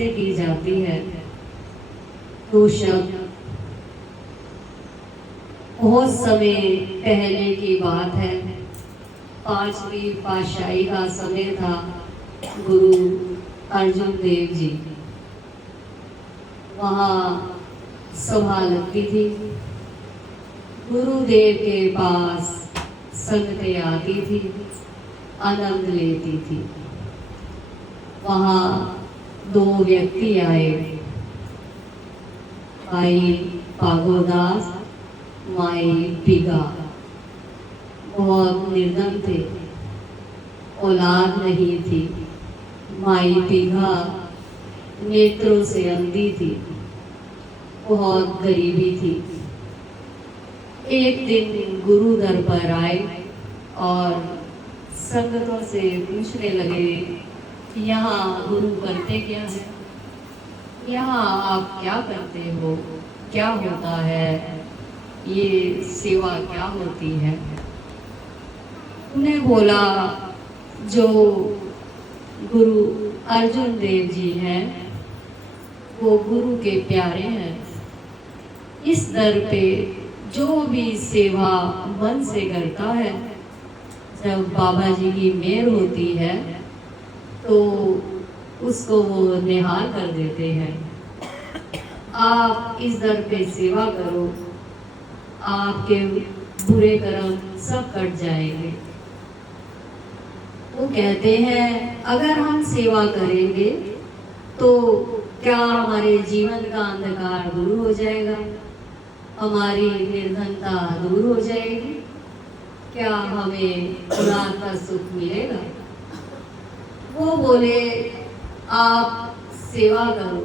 कैसे की जाती है। तो शब्द बहुत समय पहले की बात है, 5वीं पातशाही का समय था। गुरु अर्जुन देव जी वहाँ सभा लगती थी। गुरुदेव के पास संगतें आती थी, आनंद लेती थी। वहाँ 2 व्यक्ति आए, भाई पागोदास, माई पीगा। बहुत निर्धन थे, औलाद नहीं थी। माई पीघा नेत्रों से अंधी थी, बहुत गरीबी थी। एक दिन गुरु दर पर आए और संगतों से पूछने लगे कि यहाँ गुरु करते क्या है, यहाँ आप क्या करते हो, क्या होता है, ये सेवा क्या होती है। उन्हें बोला, जो गुरु अर्जुन देव जी हैं वो गुरु के प्यारे हैं। इस दर पे जो भी सेवा मन से करता है, जब बाबा जी की मेहर होती है तो उसको वो निहाल कर देते हैं। आप इस दर पे सेवा करो, आपके बुरे कर्म सब कट जाएंगे। वो कहते हैं, अगर हम सेवा करेंगे तो क्या हमारे जीवन का अंधकार दूर हो जाएगा, हमारी निर्धनता दूर हो जाएगी, क्या हमें खुदा का सुख मिलेगा। वो बोले, आप सेवा करो,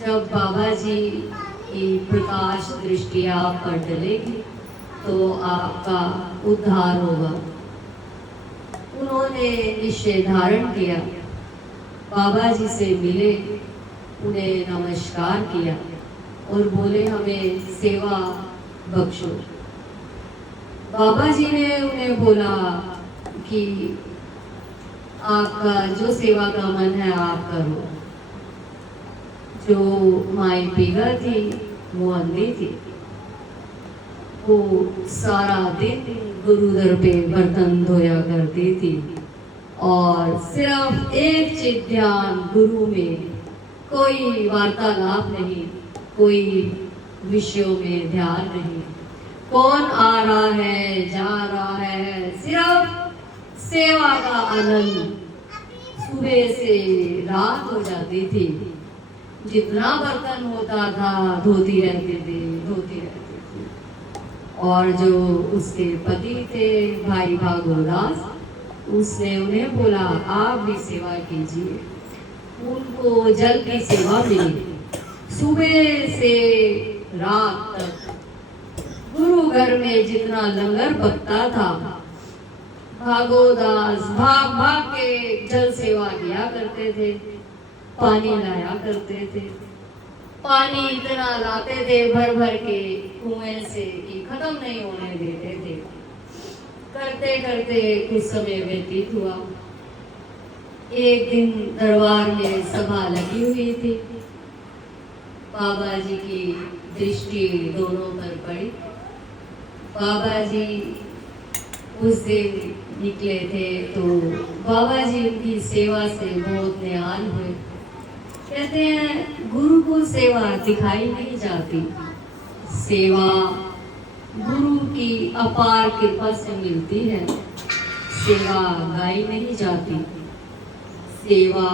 जब बाबा जी की प्रकाश दृष्टि आप पर डलेगी तो आपका उद्धार होगा। उन्होंने निश्चय धारण किया, बाबा जी से मिले, उन्हें नमस्कार किया और बोले, हमें सेवा बख्शो। बाबा जी ने उन्हें बोला कि आपका जो सेवा का मन है आप करो। जो माई पीगा थी वो अंधी थी, वो सारा दिन गुरुदर पे बर्तन धोया करती थी और सिर्फ एक चित ध्यान गुरु में, कोई वार्तालाप नहीं, कोई विषयों में ध्यान नहीं, कौन आ रहा है जा रहा है, सिर्फ सेवा का आनंद। सुबह से रात हो जाती थी, जितना बर्तन होता था धोती रहते थे। और जो उसके पति थे भाई भागोदास, उसने उन्हें बोला, आप भी सेवा कीजिए। उनको जल की सेवा मिली। सुबह से रात तक गुरु घर में जितना लंगर पकता था, भागोदास भाग भाग के जल सेवा किया करते थे, पानी लाया करते थे। पानी इतना लाते थे भर भर के कुएं से कि खत्म नहीं होने देते थे। करते करते कुछ समय व्यतीत हुआ। एक दिन दरबार में सभा लगी हुई थी। बाबा जी की दृष्टि दोनों पर पड़ी। बाबा जी उस दिन निकले थे तो बाबा जी उनकी सेवा से बहुत निहाल हुए। कहते हैं, गुरु को सेवा दिखाई नहीं जाती, सेवा गुरु की अपार कृपा से मिलती है। सेवा गाई नहीं जाती, सेवा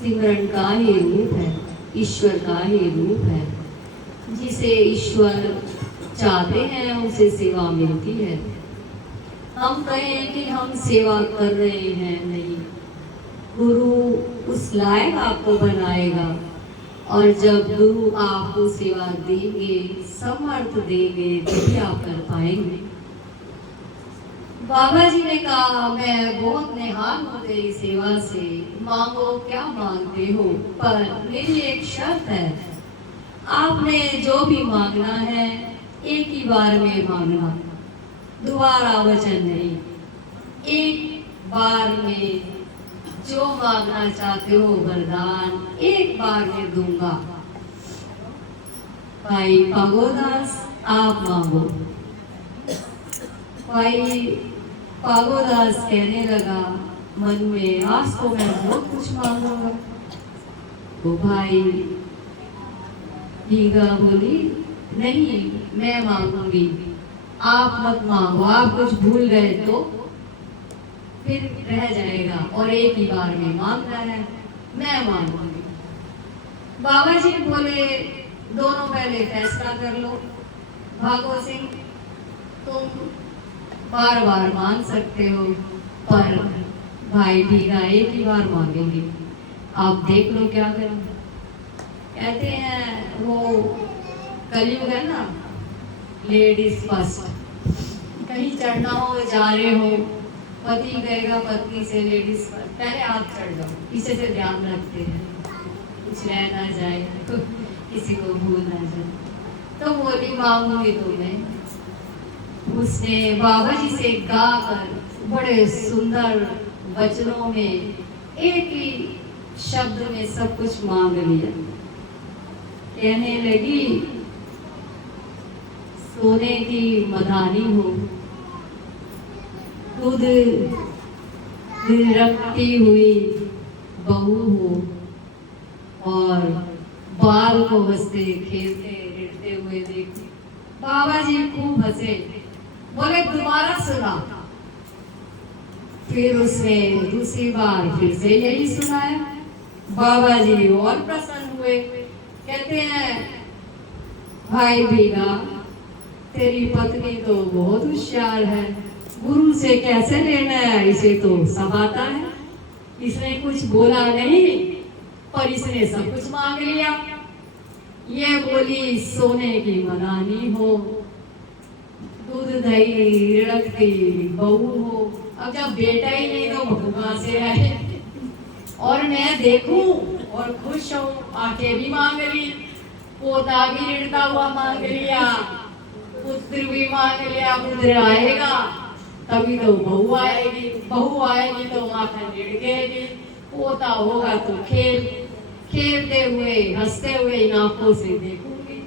सिमरन का ही रूप है, ईश्वर का ही रूप है। जिसे ईश्वर चाहते हैं उसे सेवा मिलती है। हम कहें कि हम सेवा कर रहे हैं, नहीं, गुरु उस लायक आपको बनाएगा। और जब गुरु आपको सेवा देंगे, समर्थ देंगे, तभी आप कर पाएंगे। बाबा जी ने कहा, मैं बहुत निहाल हूँ तेरी सेवा से, मांगो क्या मांगते हो, पर मेरी एक शर्त है, आपने जो भी मांगना है एक ही बार में मांगना, दोबारा वचन नहीं। एक बार में जो मांगना चाहते हो वरदान एक बार में दूंगा। भाई पागोदास आप मांगो। भाई पागोदास कहने लगा मन में, आज तो मैं बहुत कुछ मांगूंगा। तो भाई भीगा बोली, नहीं मैं मांगूंगी, आप मत मांगो, आप कुछ भूल गए तो फिर रह जाएगा और एक ही बार में मांगना है, मैं मांगूंगी। बाबा जी बोले, दोनों पहले फैसला कर लो। भागो सिंह, तुम बार बार मांग सकते हो, पर भाई भीगा एक ही बार मांगेंगे, आप देख लो क्या करें। कहते हैं वो कलयुग है ना, लेडीज फर्स्ट। कहीं चढ़ना हो, जा रहे हो, पति कहेगा पत्नी से लेडीज फर्स्ट, पहले आप चढ़ जाओ, पीछे से ध्यान रखते हैं कुछ रह ना जाए, तो किसी को भूल ना जाए। तो बोली मांगूंगी तुम्हें। उसने बाबा जी से गा कर बड़े सुंदर वचनों में एक ही शब्द में सब कुछ मांग लिया। कहने लगी, सोने की मदानी हो, दूध रखती हुई बहू हो, और बाल को हंसते खेलते रिड़ते हुए देखते। बाबा जी खूब हंसे, बोले दोबारा सुना। फिर उसने दूसरी बार फिर से यही सुनाया। बाबा जी और प्रसन्न हुए। कहते हैं भाई भीगा, तेरी पत्नी तो बहुत होशियार है, गुरु से कैसे लेना है, इसे तो सब आता है। इसने कुछ बोला नहीं, पर इसने सब कुछ मांग लिया। ये बोली सोने की मदानी हो, दूध दही रिड़कती बहू हो। अब जब बेटा ही नहीं तो बहू कहां से है। और मैं देखूं और खुश हूं, आंखें भी मांग ली, पोता भी रिड़ता हुआ मांग लिया, पुत्र भी मांग लिया। पुत्र आएगा तभी तो बहू आएगी, बहू आएगी तो माखन रिड़केगी, पोता होगा तो खेलते हुए हंसते हुए इन आंखों से देखूंगी।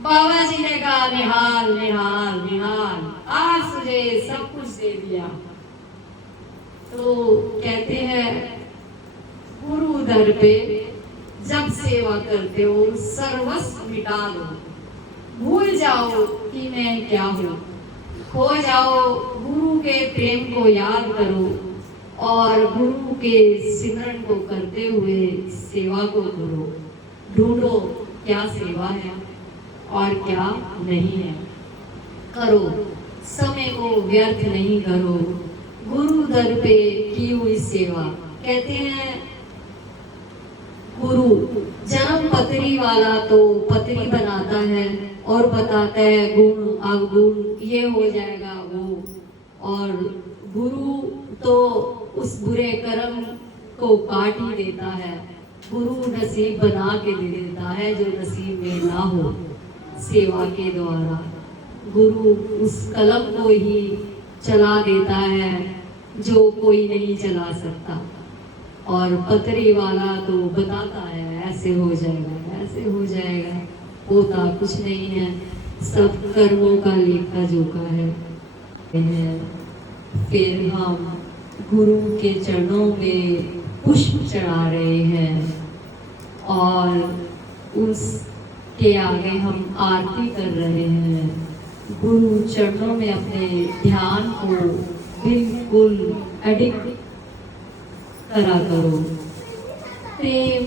बाबा जी ने कहा, निहाल निहाल निहाल, आज तुझे सब कुछ दे दिया। तो कहते हैं गुरु दर पे जब सेवा करते हो सर्वस्व मिटा दो, भूल जाओ कि मैं क्या हूँ, खो जाओ, गुरु के प्रेम को याद करो और गुरु के सिमरन को करते हुए सेवा को करो। ढूंढो क्या सेवा है और क्या नहीं है, करो, समय को व्यर्थ नहीं करो। गुरु दर पे की हुई सेवा। कहते हैं गुरु जन्म पत्री वाला तो पत्री बनाता है और बताता है गुण अवगुण ये हो जाएगा वो, और गुरु तो उस बुरे कर्म को काट ही देता है। गुरु नसीब बना के दे देता है जो नसीब में ना हो। सेवा के द्वारा गुरु उस कलम को ही चला देता है जो कोई नहीं चला सकता, और पत्री वाला तो बताता है ऐसे हो जाएगा ऐसे हो जाएगा, होता कुछ नहीं है, सब कर्मों का लेखा जोखा है। फिर हम गुरु के चरणों में पुष्प चढ़ा रहे हैं और उसके आगे हम आरती कर रहे हैं। गुरु चरणों में अपने ध्यान को बिल्कुल एडिक्ट करा करो। प्रेम,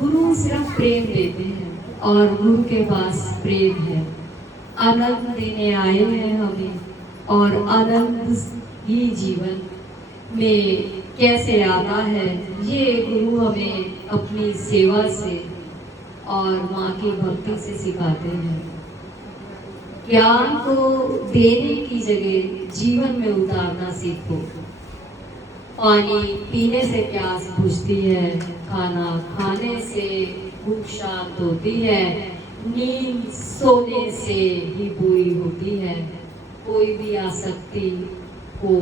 गुरु सिर्फ प्रेम देते हैं और गुरु के पास प्रेम है। आनंद देने आए हैं हमें, और आनंद ही जीवन में कैसे आता है ये गुरु हमें अपनी सेवा से और माँ की भक्ति से सिखाते हैं। ज्ञान को देने की जगह जीवन में उतारना सीखो। पानी पीने से प्यास बुझती है, खाना खाने से भूख शांत होती है, नींद सोने से ही पूरी होती है। कोई भी आसक्ति को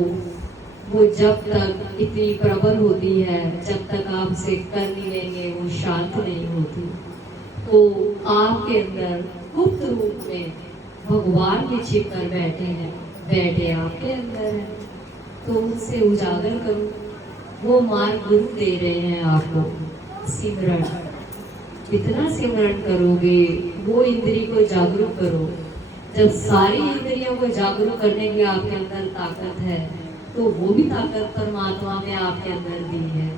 वो जब तक इतनी प्रबल होती है, जब तक आपसे कर नहीं लेंगे वो शांत नहीं होती। तो आपके अंदर गुप्त रूप में भगवान भी छिप कर बैठे आपके अंदर है, तो उससे उजागर करो। वो मार्ग गुरु दे रहे हैं आपको, सिमरन। जितना सिमरन करोगे वो इंद्रिय को जागरूक करो। जब सारी इंद्रियों को जागरूक करने की आपके अंदर ताकत है, तो वो भी ताकत परमात्मा ने आपके अंदर दी है।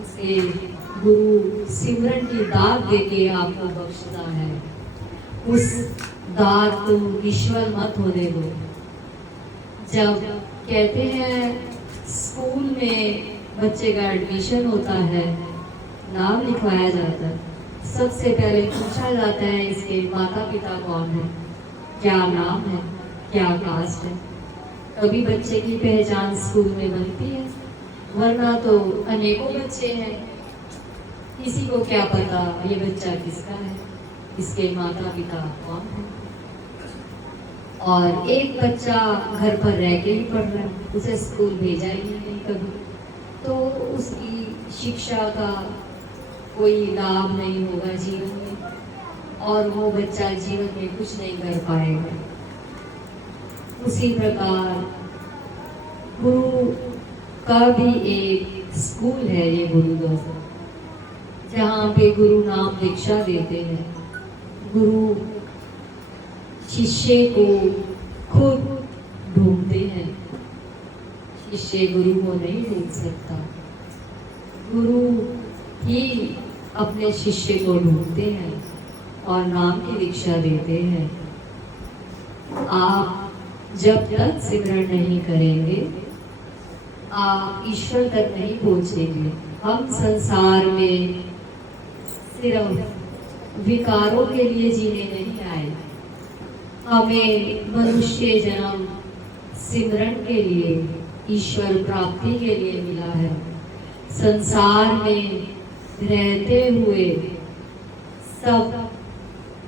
उसे गुरु सिमरन की दात देके आपको बख्शता है। उस दात को ईश्वर मत होने दो। जब कहते हैं स्कूल में बच्चे का एडमिशन होता है, नाम लिखवाया जाता है, सबसे पहले पूछा जाता है इसके माता पिता कौन है, क्या नाम है, क्या कास्ट है। कभी बच्चे की पहचान स्कूल में बनती है, वरना तो अनेकों बच्चे हैं, किसी को क्या पता ये बच्चा किसका है, इसके माता पिता कौन है। और एक बच्चा घर पर रह के ही पढ़ रहा है, उसे स्कूल भेजा ही नहीं कभी, तो उसकी शिक्षा का कोई लाभ नहीं होगा जीवन में, और वो बच्चा जीवन में कुछ नहीं कर पाएगा। उसी प्रकार गुरु का भी एक स्कूल है ये गुरुद्वारा, जहाँ पे गुरु नाम दीक्षा देते हैं। गुरु शिष्य को खुद ढूंढते हैं, शिष्य गुरु को नहीं ढूंढ सकता, गुरु ही अपने शिष्य को ढूंढते हैं और नाम की दीक्षा देते हैं। आप जब तक सिमरन नहीं करेंगे, आप ईश्वर तक नहीं पहुंचेंगे। हम संसार में सिर्फ विकारों के लिए जीने नहीं आए, हमें मनुष्य जन्म सिमरन के लिए, ईश्वर प्राप्ति के लिए मिला है। संसार में रहते हुए सब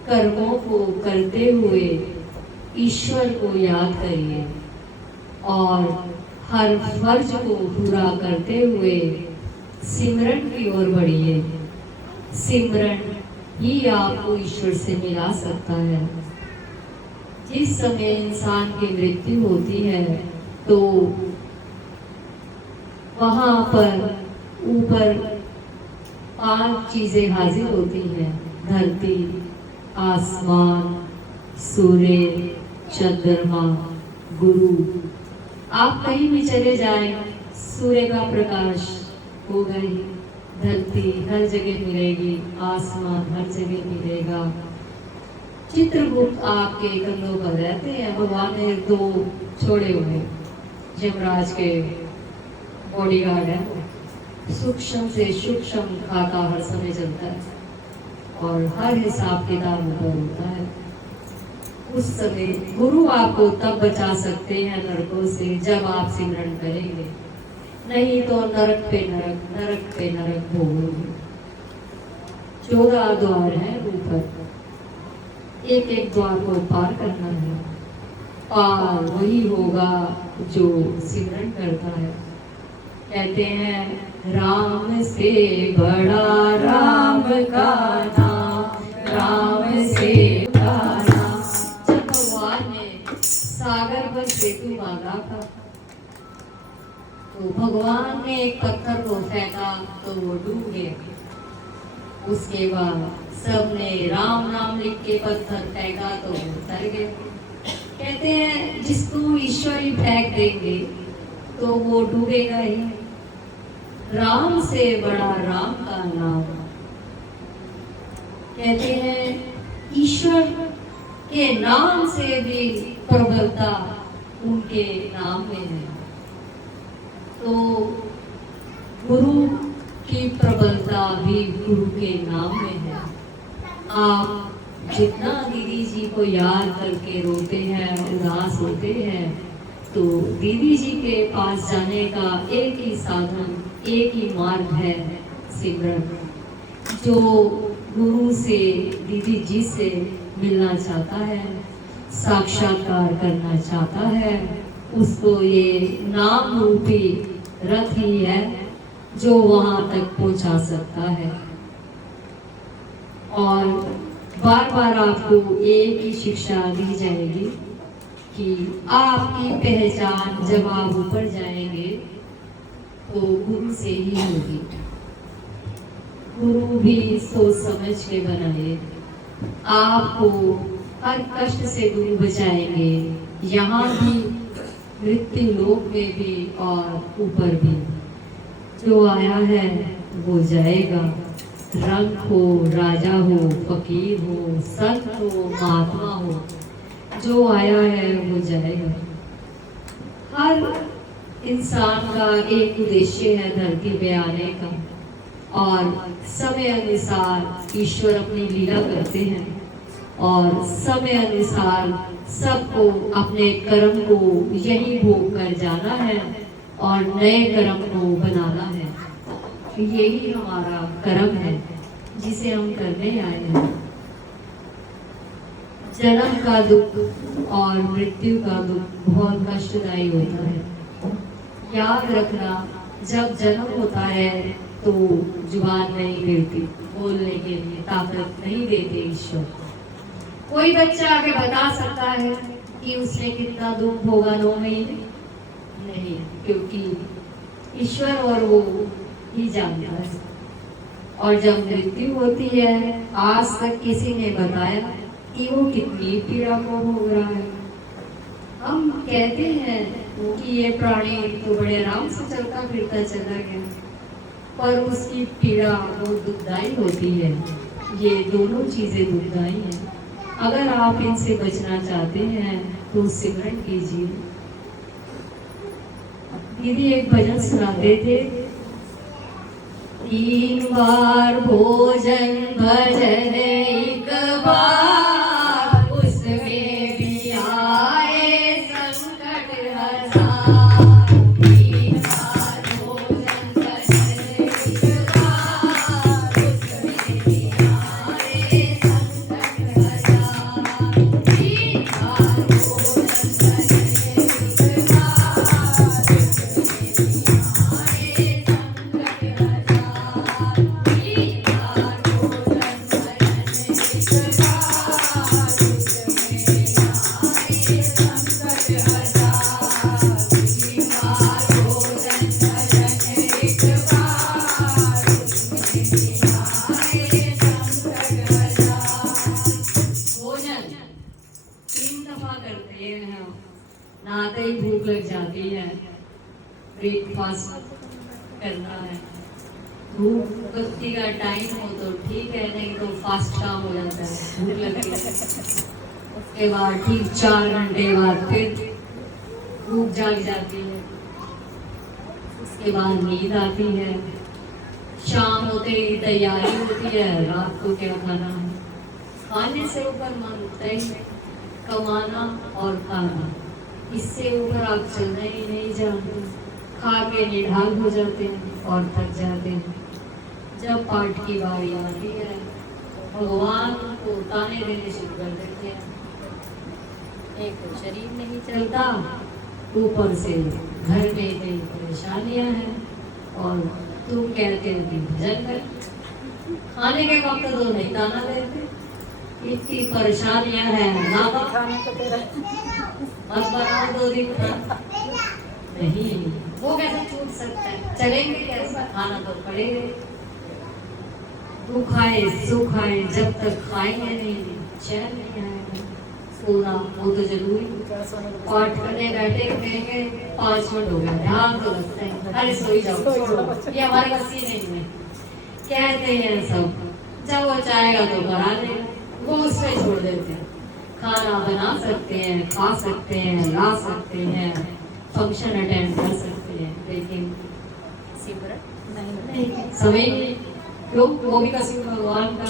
कर्मों को करते हुए ईश्वर को याद करिए और हर फर्ज को पूरा करते हुए सिमरन की ओर बढ़िए। सिमरन ही आपको ईश्वर से मिला सकता है। जिस समय इंसान की मृत्यु होती है, तो वहां पर ऊपर 5 चीजें हाजिर होती हैं: धरती, आसमान, सूर्य, चंद्रमा, गुरु। आप कहीं भी चले जाएं, सूर्य का प्रकाश होगा ही, धरती हर जगह मिलेगी, आसमान हर जगह मिलेगा। चित्रगुप्त आपके कंधों पर रहते हैं, भगवान ने 2 छोड़े हुए, यमराज के बॉडीगार्ड है, सूक्ष्म से सूक्ष्म खाता हर समय चलता है और हर हिसाब किताब ऊपर होता है। उस समय गुरु आपको तब बचा सकते हैं नरकों से, जब आप सिमरन करेंगे, नहीं तो नरक पे नरक, नरक पे नरक भोगोगे। 14 द्वार है ऊपर, एक एक द्वार को पार करना है। पार वही होगा जो सिमरन करता है। कहते हैं राम से बड़ा राम का नाम, राम से बड़ा नाम। जब भगवान ने सागर पर सेतु बांधा था, तो भगवान ने एक पत्थर को फेंका तो वो डूब गया। उसके बाद सबने राम नाम लिख के पत्थर फेंका तो वो तर गए। कहते हैं जिसको ईश्वर ही फेंक देंगे तो वो डूबेगा ही। राम से बड़ा राम का नाम। कहते हैं ईश्वर के नाम से भी प्रबलता उनके नाम में है। तो गुरु की प्रबलता भी गुरु के नाम में है। आप जितना दीदी जी को याद करके रोते हैं, उदास होते हैं, तो दीदी जी के पास जाने का एक ही साधन, एक ही मार्ग है, सिमरन। जो गुरु से, दीदी जी से मिलना चाहता है, साक्षात्कार करना चाहता है, उसको ये नाम रूपी रथ ही है जो वहां तक पहुंचा सकता है। और बार बार आपको एक ही शिक्षा दी जाएगी कि आपकी पहचान जब आप ऊपर जाएंगे तो गुरु से ही होगी। गुरु भी सोच समझ के बनाए, आपको हर कष्ट से गुरु बचाएंगे, यहाँ भी मृत्यु लोक में भी और ऊपर भी। जो आया है वो जाएगा, रंग हो, राजा हो, फकीर हो, संत हो, महात्मा हो, जो आया है वो जाएगा। हर इंसान का एक उद्देश्य है धरती पे आने का, और समय अनुसार ईश्वर अपनी लीला करते हैं और समय अनुसार सबको अपने कर्म को यही भोग कर जाना है और नए कर्म को बनाना है। यही हमारा कर्म है जिसे हम करने आए हैं। जन्म का दुख और मृत्यु का दुख बहुत कष्टदायी होता है। याद रखना, जब जन्म होता है तो जुबान नहीं देती, बोलने के लिए ताकत नहीं देते ईश्वर। कोई बच्चा आगे बता सकता है कि उसने कितना दुख भोगा 9 महीने? नहीं, क्योंकि ईश्वर और वो ही जानता है। और जब मृत्यु होती है, आज तक किसी ने बताया कि वो कितनी पीड़ा को भोग रहा है। हम कहते हैं कि ये प्राणी तो बड़े आराम से चलता फिरता चला गया, पर उसकी पीड़ा बहुत दुखदाई होती है। ये दोनों चीजें दुखदाई हैं। अगर आप इनसे बचना चाहते हैं तो सिमरन कीजिए। दीदी एक भजन सुनाते थे, 3 बार भोजन भजन एक बार, उसमें भी आए संकट हजार। 3 बार भोजन भजन एक बार, उसमें भी आए संकट हजार। 3 बार भोजन भजन एक बार, नहाते ही भूख लग जाती है, ब्रेकफास्ट करना है। धूप बत्ती का टाइम हो तो ठीक है, नहीं तो फास्ट काम हो जाता है, भूख लगती है। उसके बाद ठीक 4 घंटे बाद फिर भूख जाग जाती है, उसके बाद नींद आती है। शाम होते ही तैयारी होती है, रात को क्या खाना है। खाने से ऊपर मन उठता ही है, कमाना और खाना, इससे ऊपर आप चलना ही नहीं जानते। खा के निढाल हो जाते हैं और थक जाते हैं। जब पाठ की बारी आती है, भगवान को ताने देने शुरू कर देते हैं। एक तो शरीर नहीं चलता, ऊपर से घर में इतनी परेशानियां हैं, और तुम कहते हो कि भजन कर। खाने के वक्त तो नहीं ताना देते, इतनी परेशानियां हैं, ना मत बनाओ 2 दिन नहीं, वो कैसे छूट सकता है? चलेंगे कैसे? खाना तो पड़ेगा। दुख आए सुख आए, जब तक खाएंगे नहीं चैन नहीं आएगा। सोना वो तो जरूरी, पाठ करने बैठे कहेंगे 5 मिनट हो गया, ध्यान तो लगता है, अरे सोई जाओ, ये हमारे बस ही नहीं है, कहते हैं सब। जब वो चाहेगा तो करा लेगा, वो उस पर छोड़ देते हैं। खाना बना सकते हैं, खा सकते हैं, ला सकते हैं, फंक्शन अटेंड कर सकते हैं, लेकिन सिमरन नहीं, समय नहीं। क्यों? वो भी कसूर भगवान का।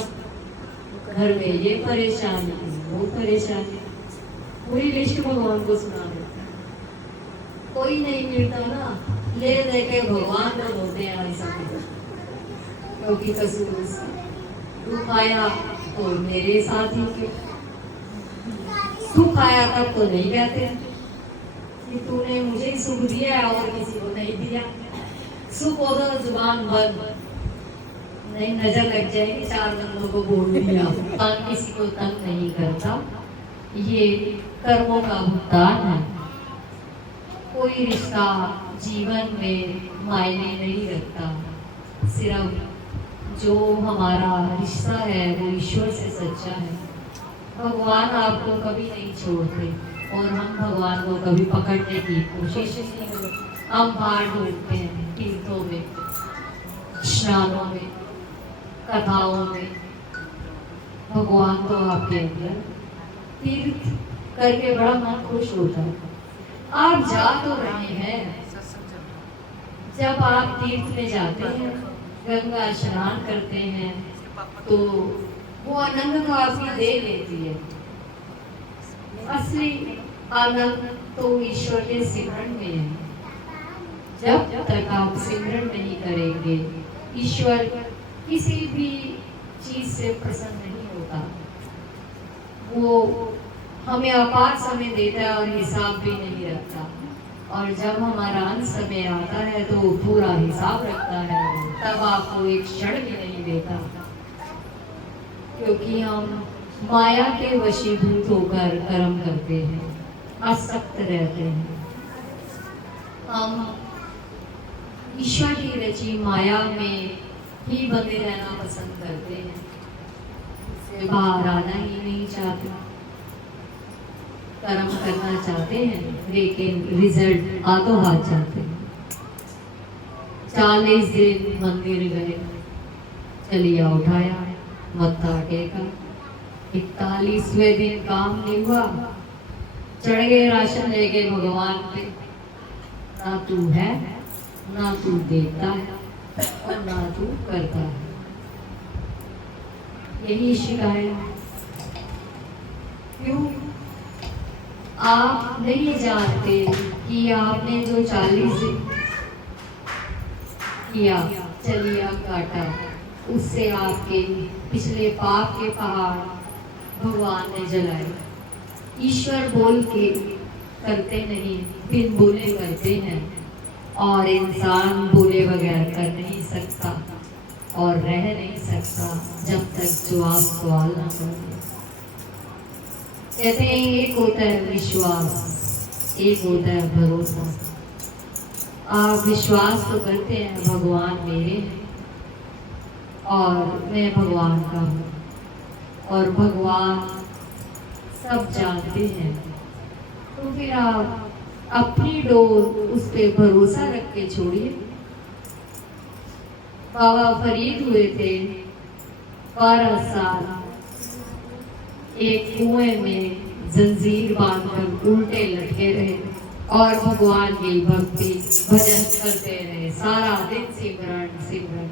घर में ये परेशानी, वो परेशानी, पूरी लिस्ट भगवान को सुना देते हैं। कोई नहीं मिलता ना, ले देके भगवान को बोलते हैं ऐसा, क्योंकि कसूर दुख आया तो मेरे साथ ही के, सुख आया तब तो नहीं कहते। कि तूने मुझे सुख दिया और किसी को नहीं दिया। सुख हो तो जुबान बंद, नहीं नजर लग जाएगी, चार बंदों को बोल दिया। किसी को तंग नहीं करता, ये कर्मों का भुगतान है। कोई रिश्ता जीवन में मायने नहीं रखता, सिर्फ जो हमारा रिश्ता है वो ईश्वर से सच्चा है। भगवान आपको कभी नहीं छोड़ते और हम भगवान को कभी पकड़ने की कोशिश नहीं करते। हम बाहर ढूंढते हैं तीर्थों में, स्नानों में, कथाओं में। भगवान तो आपके अंदर, तीर्थ करके बड़ा मन खुश होता है। आप जा तो रहे हैं, जब आप तीर्थ में जाते हैं, गंगा स्नान करते हैं, तो वो आनंद तो आपकी दे लेती है। असली आनंद तो ईश्वर के सिमरन में है। जब तक आप सिमरन नहीं करेंगे, ईश्वर किसी भी चीज से प्रसन्न नहीं होता। वो हमें अपार समय देता है और हिसाब भी नहीं रखता, और जब हमारा अंत समय आता है तो पूरा हिसाब रखता है, तब आपको एक क्षण भी नहीं देता, क्योंकि हम माया के वशीभूत होकर कर्म करते हैं, आसक्त रहते हैं। हम ईश्वर की रची माया में ही बंधे रहना पसंद करते हैं, इससे बाहर आना ही नहीं चाहते। कर्म करना चाहते हैं लेकिन रिजल्ट हाथों हाथ चाहते हैं। 40 दिन मंदिर गए, चलिया उठाया, मत्था टेका, 41वें दिन काम नहीं हुआ, चढ़ गए राशन लेके भगवान पे। ना तू है, ना तू देता है और ना तू करता है, यही शिकायत। क्यों? आप नहीं जानते कि आपने जो 40 दिन किया, चलिया काटा, उससे आपके पिछले पाप के पहाड़ भगवान ने जलाए। ईश्वर बोल के करते नहीं, बिन बोले करते हैं, और इंसान बोले बगैर कर नहीं सकता और रह नहीं सकता जब तक जवाब सवाल ना करे। कहते हैं एक होता है विश्वास, एक होता है भरोसा। आप विश्वास तो करते हैं भगवान मेरे हैं और मैं भगवान का हूँ, और भगवान सब जानते हैं, तो फिर आप अपनी डोर उस पे भरोसा रख के छोड़िए। बाबा फरीद हुए थे 12 साल, एक कुएं में जंजीर बांधकर उल्टे लटके रहे और भगवान की भक्ति भजन करते रहे, सारा दिन सिमरन सिमरन,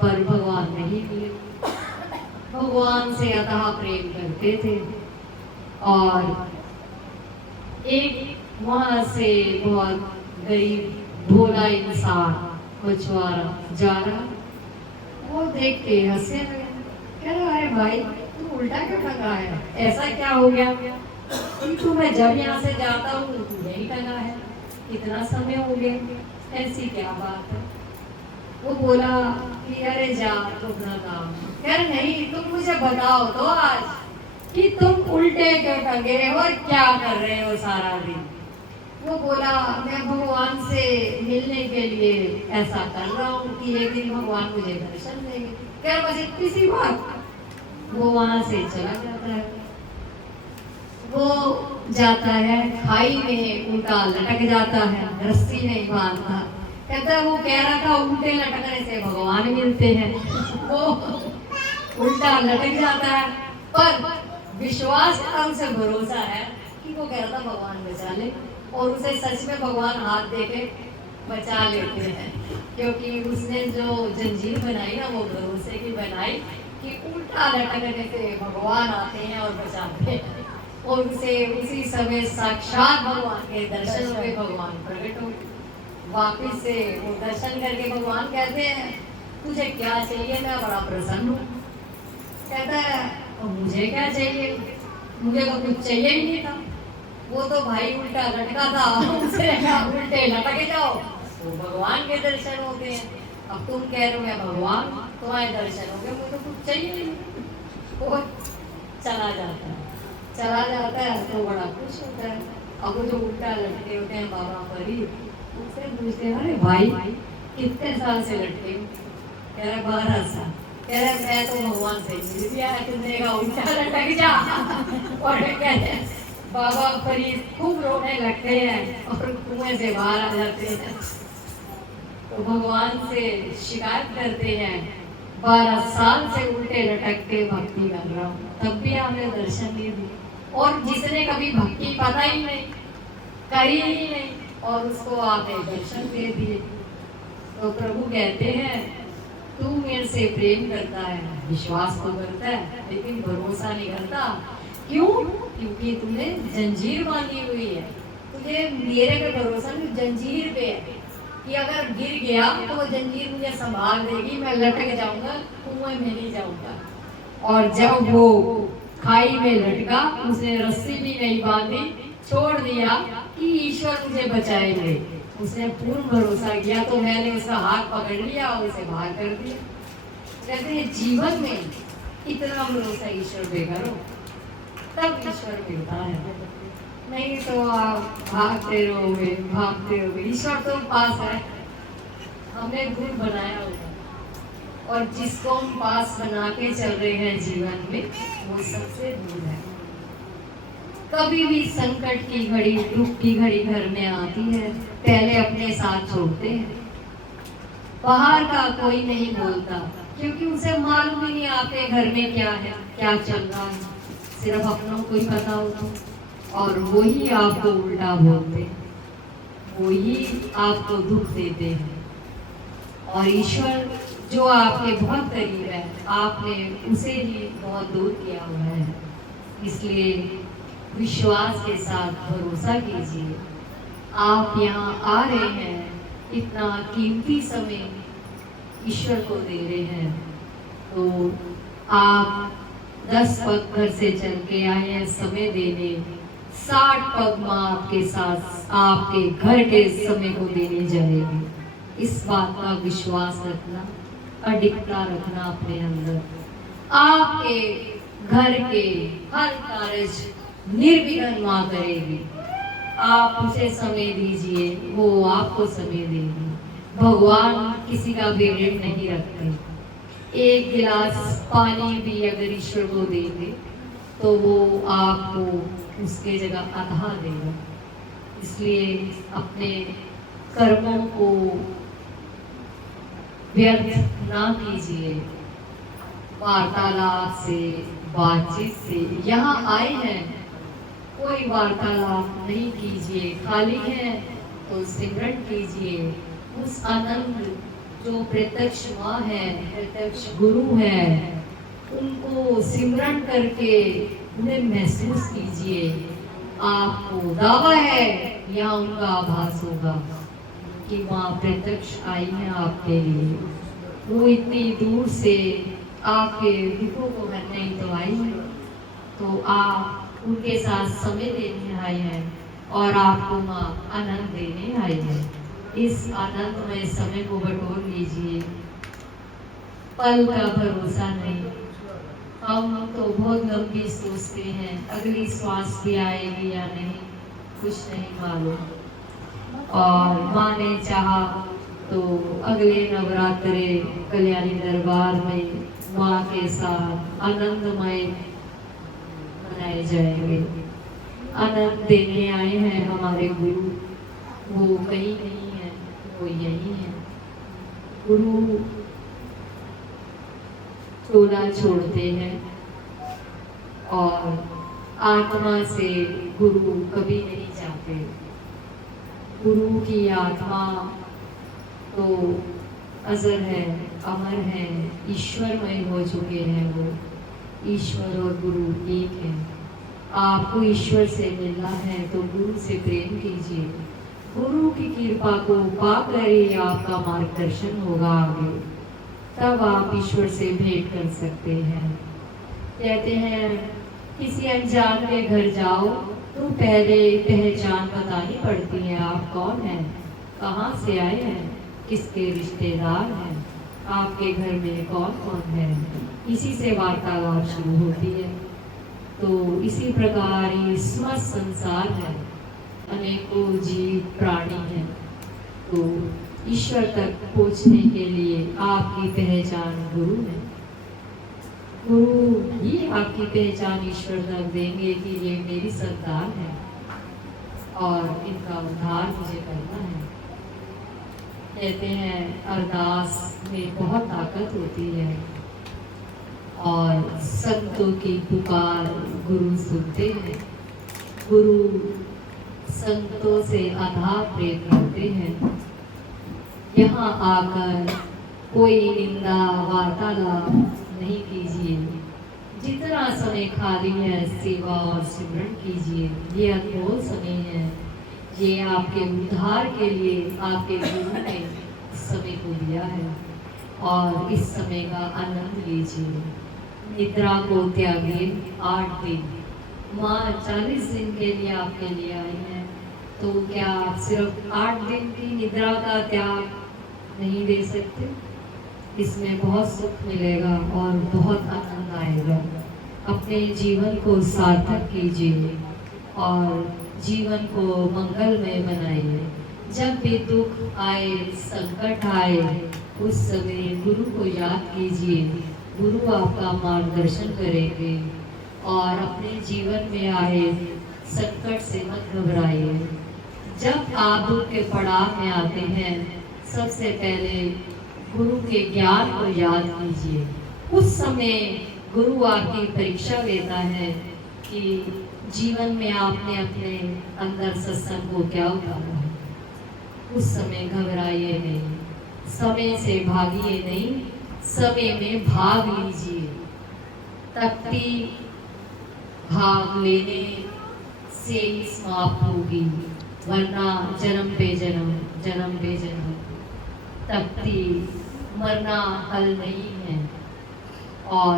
पर भगवान नहीं मिले। भगवान से अथाह प्रेम करते थे, और एक वहां से बहुत गरीब भोला इंसान मछुआरा जा रहा, वो देख के हंसने लगे, कह रहा है भाई तू उल्टा क्यों टंगा है, ऐसा क्या हो गया कि तू मैं जब यहाँ से जाता हूँ तू यही टंगा है, कितना समय हो गया, ऐसी क्या बात है। वो बोला कि अरे जा तो अपना काम, कह रहे नहीं तुम मुझे बताओ तो आज कि तुम उल्टे क्यों टंगे और क्या कर रहे हो सारा दिन। वो बोला मैं भगवान से मिलने के लिए ऐसा कर रहा हूँ कि एक दिन भगवान मुझे दर्शन देंगे। क्या मुझे किसी बात, वो वहां से चला जाता है। वो जाता है खाई में, उल्टा लटक जाता है, रस्सी नहीं बांधता। कहता है वो कह रहा था उल्टे लटकने से भगवान मिलते हैं, वो उल्टा लटक जाता है, पर विश्वास था, उसे भरोसा है कि वो कह रहा था भगवान बचा ले, और उसे सच में भगवान हाथ देके बचा लेते हैं, क्योंकि उसने जो जंजीर बनाई ना वो भरोसे की बनाई कि उल्टा लटकने से भगवान आते हैं और बचाते हैं, और उसे उसी समय साक्षात भगवान के दर्शन हुए, भगवान प्रकट हुए। वापिस से वो दर्शन करके भगवान कहते हैं तुझे क्या चाहिए, मैं बड़ा प्रसन्न हूँ। कहता है मुझे क्या चाहिए, मुझे तो कुछ चाहिए ही नहीं था, वो तो भाई उल्टा लटका था, उसने कहा उल्टे लटके जाओ तो भगवान के दर्शन होते हैं। अब तुम कह रहे हो मैं भगवान, तुम्हारे दर्शन हो गए, मुझे तो कुछ चाहिए नहीं। वो चला जाता है, चला जाता है तो बड़ा खुश होता है। अब वो जो उल्टा लटके होते हैं बाबा परी, उससे पूछते हैं अरे भाई कितने साल से लटके हो? कह रहा 12 साल। कह रहा मैं तो भगवान से मिल गया है, तुमने कहा उल्टा लटक जा। और कहते हैं बाबा फरीद खूब रोने लगते हैं और कुएं से बाहर आ जाते हैं। तो भगवान से शिकायत करते हैं 12 साल से उल्टे लटक के भक्ति कर रहा हूँ, तब भी आपने दर्शन नहीं दिए। और जिसने कभी भक्ति पता ही नहीं, करी ही नहीं, और उसको आपने दर्शन दे दिए। तो प्रभु कहते हैं तू मेरे से प्रेम करता है, विश्वास तो करता है, लेकिन भरोसा नहीं करता। क्यों? क्योंकि तूने जंजीर बांधी हुई है। तुझे मेरे पे भरोसा नहीं, जंजीर पे है कि अगर गिर गया तो वो जंजीर मुझे संभाल देगी, मैं लटक जाऊंगा, कुएं में नहीं जाऊंगा। और जब वो खाई में लटका, उसने रस्सी भी नहीं बांधी, छोड़ दिया कि ईश्वर मुझे बचाएंगे। उसने पूर्ण भरोसा किया, तो मैंने उसका हाथ पकड़ लिया और उसे बाहर कर दिया। कहते हैं जीवन में इतना भरोसा ईश्वर पे करो, तब ईश्वर मिलता है। नहीं तो आप भागते रहोगे, भागते रहोगे। ईश्वर तो पास है, हमने दूर बनाया होगा, और जिसको हम पास बना के चल रहे हैं जीवन में, वो सबसे दूर है। कभी भी संकट की घड़ी, दुख की घड़ी घर में आती है, पहले अपने साथ छोड़ते हैं। बाहर का कोई नहीं बोलता, क्योंकि उसे मालूम ही नहीं आपके घर में क्या है, क्या चल रहा है। सिर्फ अपनों को ही पता होता, और वही आपको उल्टा बोलते हैं, वही आपको दुख देते हैं। और ईश्वर जो आपके बहुत करीब है, आपने उसे ही बहुत दूर किया हुआ है। इसलिए विश्वास के साथ भरोसा कीजिए। आप यहाँ आ रहे हैं, इतना कीमती समय ईश्वर को दे रहे हैं, तो आप 10 पग घर से चल के आए हैं समय देने, 60 पग माँ आपके साथ आपके घर के समय को देने जाएगी। इस बात का विश्वास रखना, अडिगता रखना अपने अंदर। आपके घर के हर कार्य निर्विघ्न माँ करेगी। आप उसे समय दीजिए, वो आपको समय देगी। भगवान किसी का भी ऋण नहीं रखते। एक गिलास पानी भी अगर ईश्वर को देंगे तो वो आपको उसके जगह आधा देगा। इसलिए अपने कर्मों को व्यर्थ ना कीजिए। वार्तालाप से, बातचीत से यहाँ आए हैं, कोई वार्तालाप नहीं कीजिए। खाली है तो सिमरन कीजिए। उस आनंद जो प्रत्यक्ष माँ है, प्रत्यक्ष गुरु है, उनको सिमरन करके उन्हें महसूस कीजिए। आपको दावा है या उनका आभास होगा कि माँ प्रत्यक्ष आई है आपके लिए। वो इतनी दूर से आपके दुखों को भरने ही तो आई है, तो आप उनके साथ समय देने आए हैं और आपको माँ आनंद देने आई है। इस आनंदमय समय को बटोर लीजिए। पल का भरोसा नहीं, हम तो बहुत लंबी सोचते हैं, अगली श्वास भी आएगी या नहीं, कुछ नहीं मालूम। और माँ ने चाहा तो अगले नवरात्रे कल्याणी दरबार में माँ के साथ आनंदमय मनाए जाएंगे। आनंद देने आए हैं हमारे गुरु, वो कहीं नहीं है, वो यही है। गुरु टोला छोड़ते हैं और आत्मा से गुरु कभी नहीं जाते। गुरु की आत्मा तो अजर है, अमर है, ईश्वरमय हो चुके हैं। वो ईश्वर और गुरु एक है। आपको ईश्वर से मिलना है तो गुरु से प्रेम कीजिए। गुरु की कृपा को पाकर ही आपका मार्गदर्शन होगा आगे, तब आप ईश्वर से भेंट कर सकते हैं। कहते हैं किसी अनजान के घर जाओ तो पहले पहचान बतानी पड़ती है। आप कौन हैं, कहाँ से आए हैं, किसके रिश्तेदार हैं, आपके घर में कौन कौन है। इसी से वार्तालाप शुरू होती है। तो इसी प्रकार ये समस्त संसार है, अनेकों जीव प्राणी हैं। तो ईश्वर तक पहुँचने के लिए आपकी पहचान गुरु है। गुरु ही आपकी पहचान ईश्वर तक देंगे कि ये मेरी सरदार है और इनका उद्धार मुझे करना है। कहते हैं अरदास में बहुत ताकत होती है और संतों की पुकार गुरु सुनते हैं। गुरु संतों से आधा प्रेम करते हैं। यहाँ आकर कोई निंदा वार्तालाप नहीं कीजिए। जितना समय खाली है सेवा और सिमरन कीजिए। ये अनमोल समय है, ये आपके उद्धार के लिए आपके गुरु ने समय को दिया है और इस समय का आनंद लीजिए। निद्रा को त्यागिए 8 दिन। माँ 40 दिन के लिए आपके लिए आई है, तो क्या आप सिर्फ 8 दिन की निद्रा का त्याग नहीं दे सकते? इसमें बहुत सुख मिलेगा और बहुत आनंद आएगा। अपने जीवन को सार्थक कीजिए और जीवन को मंगलमय बनाइए। जब भी दुख आए, संकट आए, उस समय गुरु को याद कीजिए। गुरु आपका मार्गदर्शन करेंगे और अपने जीवन में आए संकट से मत घबराइए। जब आप दुख के पड़ाव में आते हैं, सबसे पहले गुरु के ज्ञान को याद कीजिए। उस समय गुरु आपकी परीक्षा लेता है कि जीवन में आपने अपने अंदर सत्संग को क्या उतारा है। उस समय घबराइए नहीं, समय से भागिए नहीं, समय में भाग लीजिए। तख्ती भाग लेने से ही समाप्त होगी, वरना जन्म पे जन्म, जन्म पे जन्म। तख्ती मरना हल नहीं है और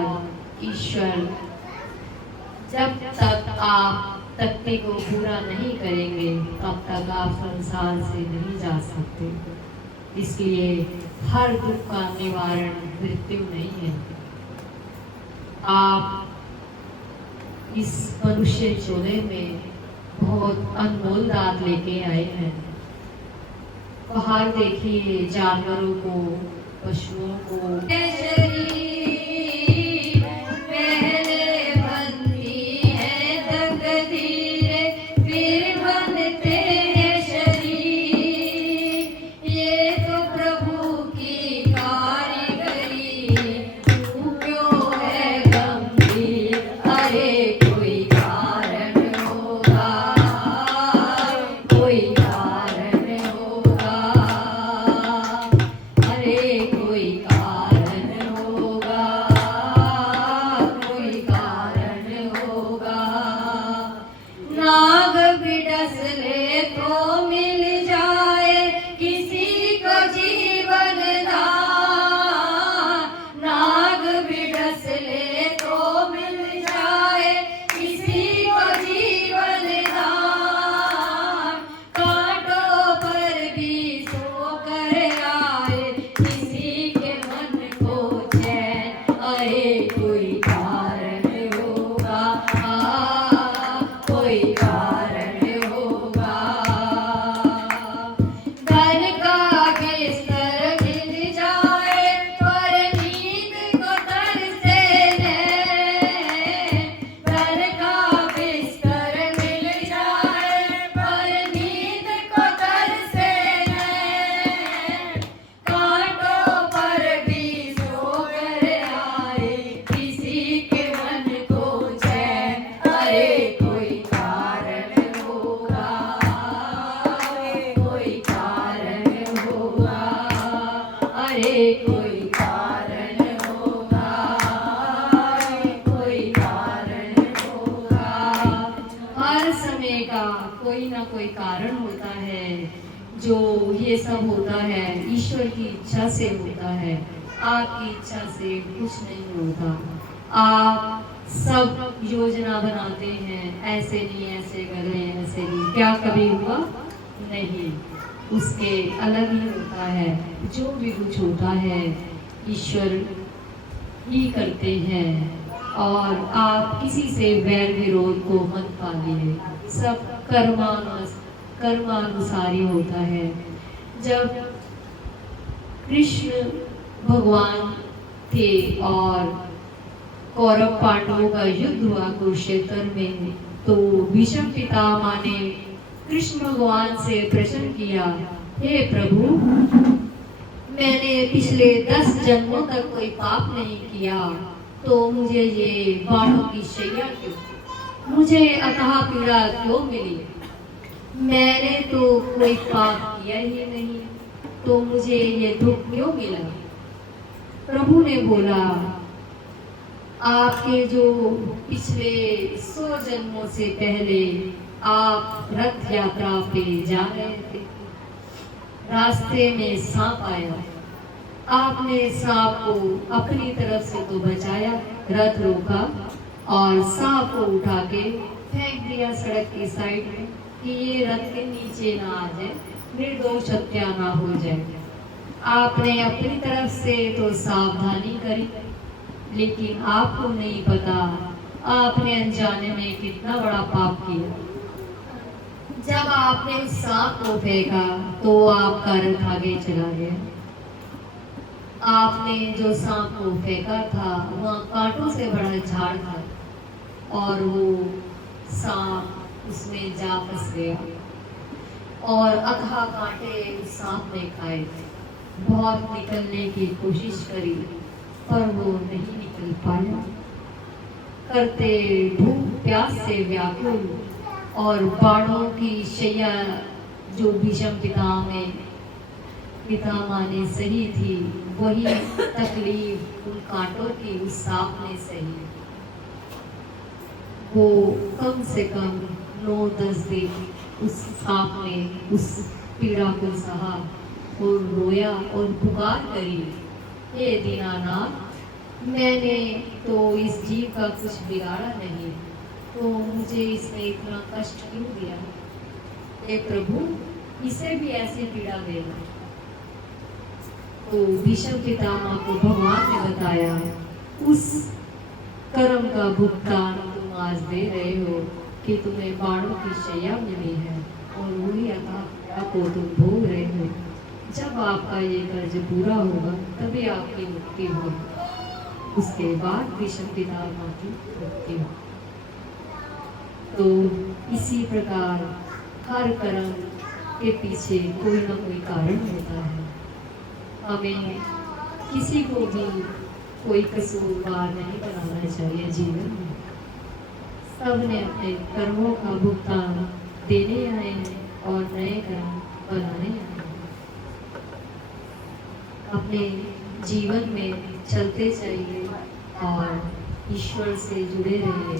ईश्वर जब तक आप तख्ती को पूरा नहीं करेंगे तब तक आप संसार से नहीं जा सकते। इसलिए हर दुख का निवारण मृत्यु नहीं है। आप इस मनुष्य चोले में बहुत अनमोल दान लेके आए हैं। बाहर देखिए जानवरों को, पशुओं को। कोई ना कोई कारण होता है। जो ये सब होता है ईश्वर की इच्छा से होता है, आपकी इच्छा से कुछ नहीं होता। आप सब योजना बनाते हैं, ऐसे नहीं ऐसे करें, ऐसे नहीं, क्या कभी हुआ नहीं। उसके अलग ही होता है। जो भी कुछ होता है ईश्वर ही करते हैं। और आप किसी से वैर विरोध को मत पालिए, सब कर्मानुसारी होता है। जब कृष्ण भगवान थे और कौरव पांडवों का युद्ध हुआ कुरुक्षेत्र में, तो भीष्म पितामह ने कृष्ण भगवान से प्रश्न किया, हे प्रभु, मैंने पिछले 10 जन्मों तक कोई पाप नहीं किया, तो मुझे ये बाणों की शैया क्यों, मुझे अथाह पीड़ा क्यों मिली? मैंने तो कोई पाप किया ही नहीं, तो मुझे ये दुख क्यों मिला? प्रभु ने बोला, आपके जो पिछले 100 जन्मों से पहले आप रथ यात्रा पे जा रहे थे, रास्ते में सांप आया, आपने सांप को अपनी तरफ से तो बचाया, रथ रोका और सांप को उठा के फेंक दिया सड़क की साइड में कि ये रथ के नीचे ना आ जाए, निर्दोष हत्या ना हो जाए। आपने अपनी तरफ से तो सावधानी करी, लेकिन आपको नहीं पता आपने अनजाने में कितना बड़ा पाप किया। जब आपने उस सांप को फेंका तो आपका रथ आगे चला गया। आपने जो सांप को फेंका था वहाँ कांटों से भरा झाड़ था और वो सांप उसमें जा फंस गया और अथाह कांटे उस सांप ने खाए थे। बहुत निकलने की कोशिश करी पर वो नहीं निकल पाया। करते भूख प्यास से व्याकुल और बाणों की शैया जो भीष्म पितामह ने सही थी, वही तकलीफ उन कांटों की उस सांप ने सही। वो कम से कम 9-10 दिन उस सांप ने उस पीड़ा को सहा और रोया और पुकार करी, हे दीनानाथ, मैंने तो इस जीव का कुछ बिगाड़ा नहीं, तो मुझे इसने इतना कष्ट क्यों दिया? हे प्रभु, इसे भी ऐसी पीड़ा देना। तो भीष्म पितामह को भगवान ने बताया, उस कर्म का भुगतान तुम आज दे रहे हो कि तुम्हें बाणों की शैया मिली है और वही अथाह को तुम भोग रहे हो। जब आपका ये कर्ज पूरा होगा तभी आपकी मुक्ति होगी। उसके बाद भीष्म पितामह की मुक्ति होगी। तो इसी प्रकार हर कर्म के पीछे कोई ना कोई कारण होता है। हमें किसी को भी कोई कसूरवार नहीं बनाना चाहिए जीवन में। सबने अपने कर्मों का भुगतान देने आए हैं और नए कर्म बनाने आए हैं। अपने जीवन में चलते चाहिए और ईश्वर से जुड़े रहिए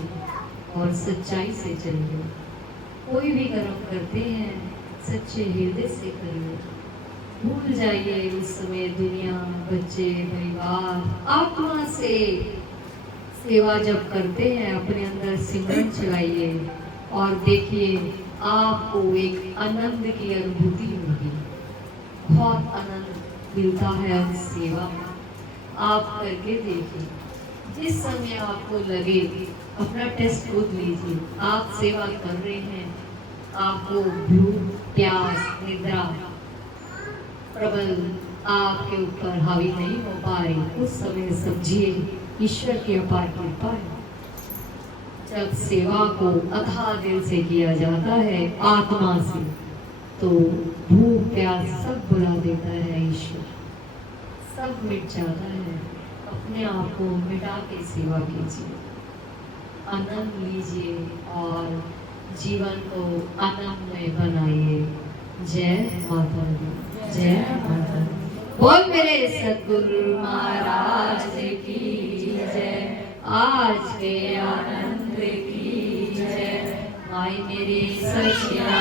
और सच्चाई से चलिए। कोई भी कर्म करते हैं सच्चे हृदय से करिए। भूल जाइए उस समय दुनिया, बच्चे, परिवार। आत्मा से सेवा जब करते हैं अपने अंदर सिमरन चलाइए और देखिए आपको एक आनंद की अनुभूति होगी। बहुत आनंद मिलता है उस सेवा में। आप करके देखिए। जिस समय आपको लगे अपना टेस्ट खुद लीजिए। आप सेवा कर रहे हैं, आपको भूख, प्यास, निद्रा प्रबल आपके ऊपर हावी नहीं हो पा रही, उस समय समझिए ईश्वर की अपार कृपा है। जब सेवा को अथाह दिल से किया जाता है, आत्मा से, तो भूख प्यास सब बुला देता है ईश्वर, सब मिट जाता है। अपने आप को मिटा के सेवा कीजिए, आनंद लीजिए और जीवन को आनंदमय बनाइए। जय माता दी, जय माता दी। बोल मेरे सद्गुरु महाराज की जय, आज के आनंद की जय। माई मेरी सखिया